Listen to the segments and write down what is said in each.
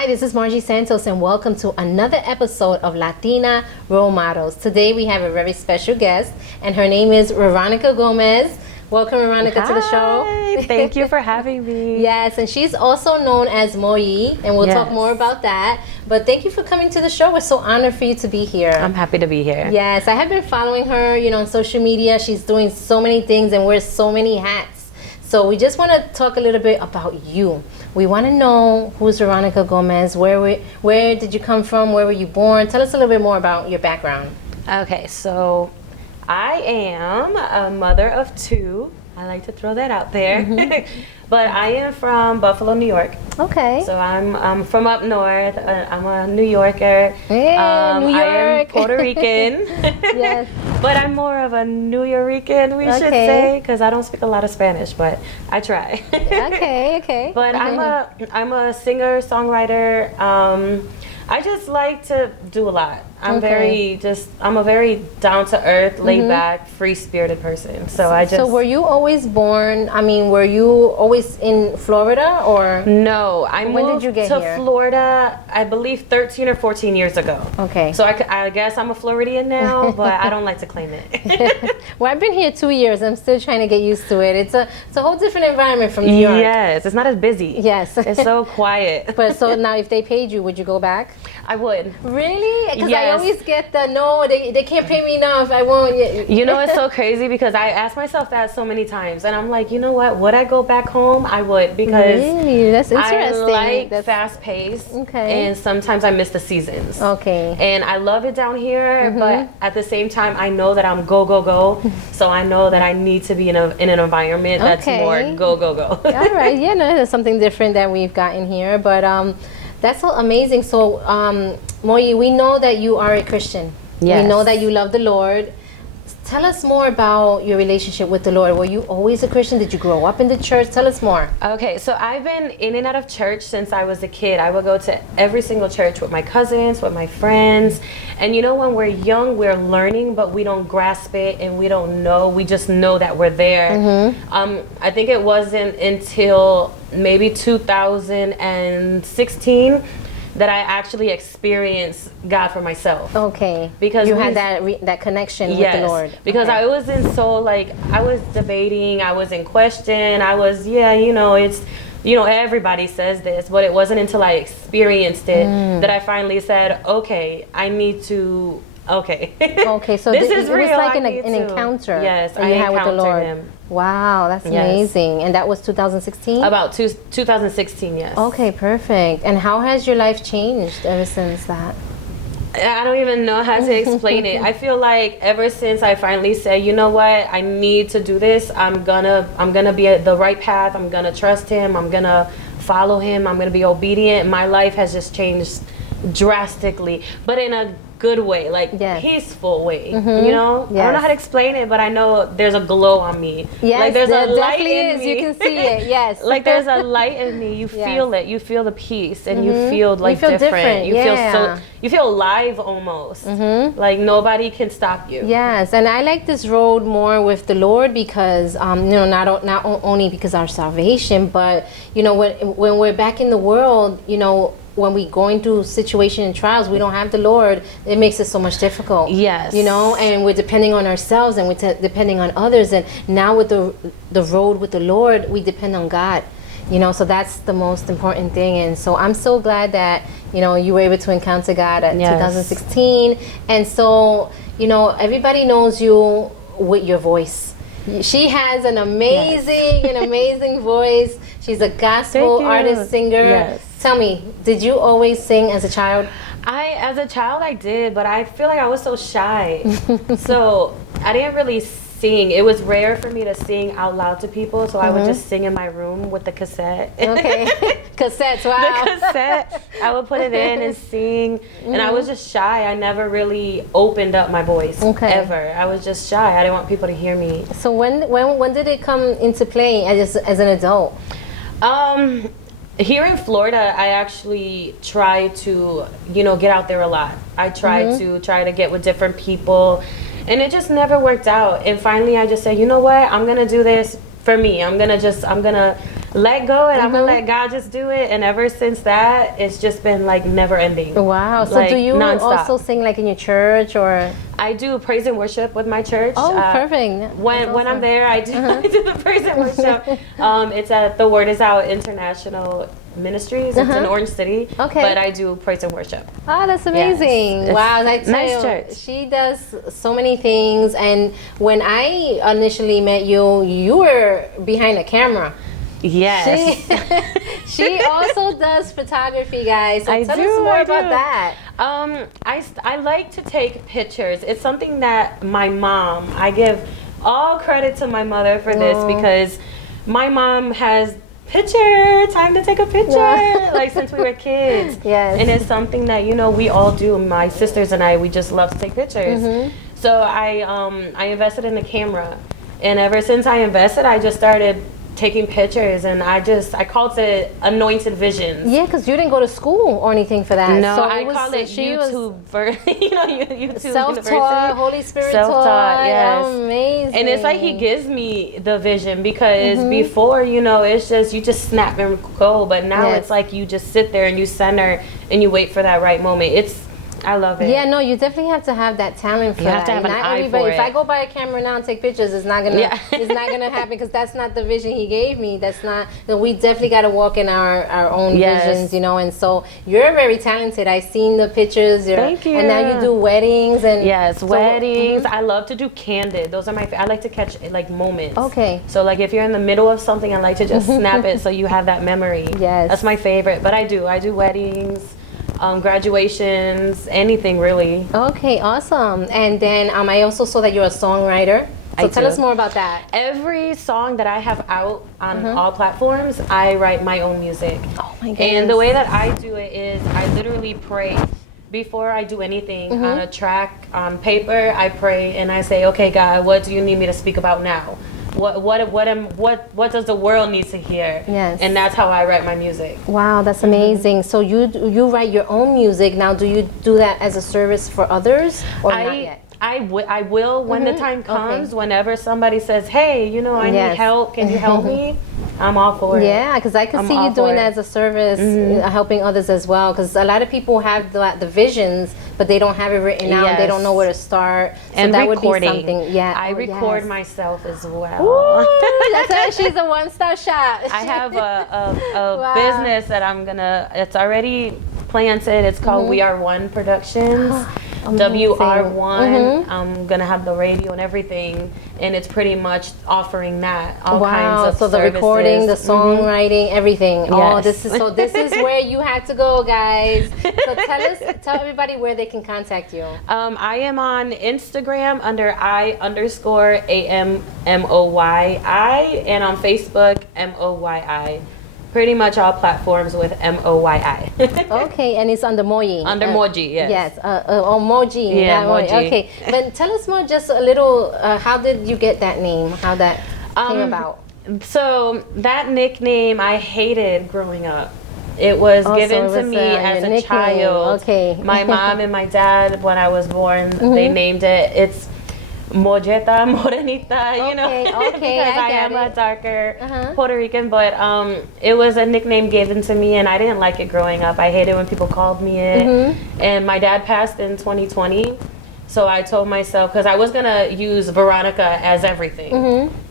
Hi, this is Margie Santos, and welcome to another episode of Latina Role Models. Today we have a very special guest, and her name is Veronica Gomez. Welcome, Veronica, to the show. Thank you for having me. Yes, and she's also known as Margie, and we'll talk more about that. But thank you for coming to the show. We're so honored for you to be here. I'm happy to be here. Yes, I have been following her, on social media. She's doing so many things and wears so many hats. So we just want to talk a little bit about you. We want to know who's Veronica Gomez. Where did you come from? Where were you born? Tell us a little bit more about your background. Okay, so I am a mother of two. I like to throw that out there. Mm-hmm. But I am from Buffalo, New York. Okay. So I'm from up north. I'm a New Yorker. Hey, New York. I am Puerto Rican. Yes. But I'm more of a New Yorican, we should say, because I don't speak a lot of Spanish, but I try. Okay. But I'm a singer, songwriter. I just like to do a lot. I'm a very down to earth, laid back, free spirited person. So were you always born? Were you always in Florida or? No, I when moved did you get to here? Florida, I believe 13 or 14 years ago. Okay. So I guess I'm a Floridian now, but I don't like to claim it. Well, I've been here 2 years. I'm still trying to get used to it. It's a whole different environment from New York. Yes, it's not as busy. Yes. It's so quiet. But so now if they paid you, would you go back? I would. Really? Because Yes. I always get the, no, they can't pay me enough. I won't. You know, it's so crazy because I ask myself that so many times. And I'm like, you know what? Would I go back home? I would, because really? That's interesting. I like fast pace. Okay. And sometimes I miss the seasons. Okay. And I love it down here, but at the same time, I know that I'm go. So I know that I need to be in an environment that's more go. All right. Yeah, no, there's something different that we've gotten here. But that's so amazing. So, Margie, we know that you are a Christian. Yes. We know that you love the Lord. Tell us more about your relationship with the Lord. Were you always a Christian? Did you grow up in the church? Tell us more. Okay, so I've been in and out of church since I was a kid. I would go to every single church with my cousins, with my friends. And when we're young, we're learning, but we don't grasp it and we don't know. We just know that we're there. I think it wasn't until maybe 2016 that I actually experienced God for myself. Okay. Because you had that connection with the Lord. Because I wasn't I was debating, I was in question, I was, it's, everybody says this, but it wasn't until I experienced it that I finally said, okay, I need to, okay. Okay, so this is real. It was like an encounter. Yes, that you had with the Lord. Him. Wow, that's amazing. And that was 2016? About 2016, yes. Okay, perfect. And how has your life changed ever since that? I don't even know how to explain it. I feel like ever since I finally said, you know what, I need to do this. I'm gonna be at the right path. I'm gonna trust Him. I'm gonna follow Him. I'm gonna be obedient. My life has just changed drastically, but in a good way, like peaceful way. I don't know how to explain it, but I know there's a glow on me. Yes, like there's there a light definitely in is. me. You can see it. Yes. Like there's a light in me. You feel it. You feel the peace, and you feel like you feel different. You feel you feel alive almost. Like nobody can stop you. Yes, and I like this road more with the Lord because not only because of our salvation, but when we're back in the world, when we going through situation and trials, we don't have the Lord, it makes it so much difficult. Yes. And we're depending on ourselves and we're depending on others. And now with the road with the Lord, we depend on God. So that's the most important thing. And so I'm so glad that, you were able to encounter God at 2016. And so, everybody knows you with your voice. She has an amazing voice. She's a gospel artist, singer. Yes. Tell me, did you always sing as a child? As a child, I did, but I feel like I was so shy. So I didn't really sing. It was rare for me to sing out loud to people, so I would just sing in my room with the cassette. Okay. Cassettes, wow. The cassette, I would put it in and sing, and I was just shy. I never really opened up my voice, ever. I was just shy. I didn't want people to hear me. So when did it come into play as an adult? Here in Florida, I actually try to, get out there a lot. I try to get with different people, and it just never worked out. And finally, I just said, you know what? I'm gonna do this for me. I'm gonna let go and I'm gonna let God just do it. And ever since that, it's just been like never ending. Wow. So like, do you nonstop. also sing like in your church or? I do praise and worship with my church. Oh, perfect. When I'm there, I do I do the praise and worship. It's at the Word Is Out International Ministries. It's in Orange City. Okay. But I do praise and worship. Oh, that's amazing. Yes. Wow, I tell Nice you, church. she does so many things. And when I initially met you, you were behind the camera. Yes. She also does photography, guys. So tell us more about that. I like to take pictures. It's something that my mom, I give all credit to my mother for this because my mom has time to take a picture, like since we were kids. Yes. And it's something that, you know, we all do. My sisters and I, we just love to take pictures. So I invested in a camera. And ever since I invested, I just started taking pictures, and I called it Anointed Visions. Yeah, because you didn't go to school or anything for that. No, so I call it YouTube, YouTube self-taught, Holy Spirit self-taught, yes. Amazing. And it's like He gives me the vision because before, you know, it's just you just snap and go, but now it's like you just sit there and you center and you wait for that right moment. I love it. Yeah, no, you definitely have to have that talent for that. You have to have an eye for it. If I go buy a camera now and take pictures, it's not gonna it's not gonna happen because that's not the vision He gave me. That's not. We definitely got to walk in our own visions, you know. And so you're very talented. I've seen the pictures. Thank you. And now you do weddings and weddings. I love to do candid. Those are I like to catch like moments. Okay. So like if you're in the middle of something, I like to just snap it so you have that memory. Yes. That's my favorite. But I do weddings. Graduations, anything really. Okay, awesome. And then I also saw that you're a songwriter. So tell us more about that. Every song that I have out on all platforms, I write my own music. Oh my goodness. And the way that I do it is I literally pray before I do anything on a track, on paper. I pray and I say, okay, God, what do you need me to speak about now? What does the world need to hear? Yes. And that's how I write my music. Wow, that's amazing. So you write your own music. Now, do you do that as a service for others or not yet? I will when the time comes. Whenever somebody says, hey, you know, I need help. Can you help me? I'm all for it. Yeah, because I can see you doing that as a service, helping others as well. Because a lot of people have the visions, but they don't have it written out. They don't know where to start. So and that recording. would be something. Yeah, I record myself as well. Ooh, that's why she's a one-stop shop. I have a business that it's already planted. It's called We Are One Productions. WR1. I'm gonna have the radio and everything, and it's pretty much offering that all kinds of so the services. recording, the songwriting, everything. Yes. Oh, this is where you had to go, guys. So tell everybody where they can contact you. I am on Instagram under I_AMMOYI, and on Facebook MOYI. Pretty much all platforms with MOYI. Okay, and it's under Moyi. Under Margie, yes. Yes, Moji. Yeah, Margie. Okay, but tell us more, just a little, how did you get that name? How that came about? So that nickname I hated growing up. It was given to me as a child. Okay. My mom and my dad, when I was born, they named it. It's Mojeta, Morenita, you know, because I am a darker Puerto Rican, but it was a nickname given to me, and I didn't like it growing up. I hated when people called me it, and my dad passed in 2020, so I told myself, because I was going to use Veronica as everything,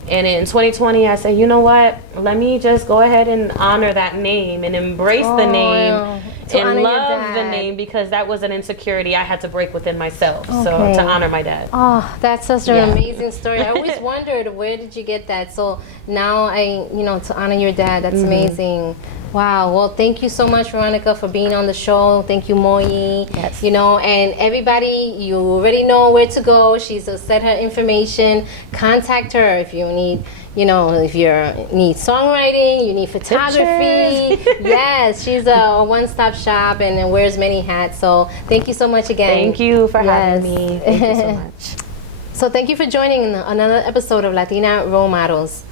and in 2020, I said, you know what, let me just go ahead and honor that name and embrace the name. And love the name, because that was an insecurity I had to break within myself. So to honor my dad. Oh, that's such an amazing story. I always wondered, where did you get that? So now to honor your dad, that's amazing. Wow. Well, thank you so much, Veronica, for being on the show. Thank you, Moyi. Yes. And everybody, you already know where to go. She's set her information. Contact her if you need. If you need songwriting, you need photography. Yes, she's a one-stop shop and wears many hats. So thank you so much again. Thank you for having me. Thank you so much. So thank you for joining another episode of Latina Role Models.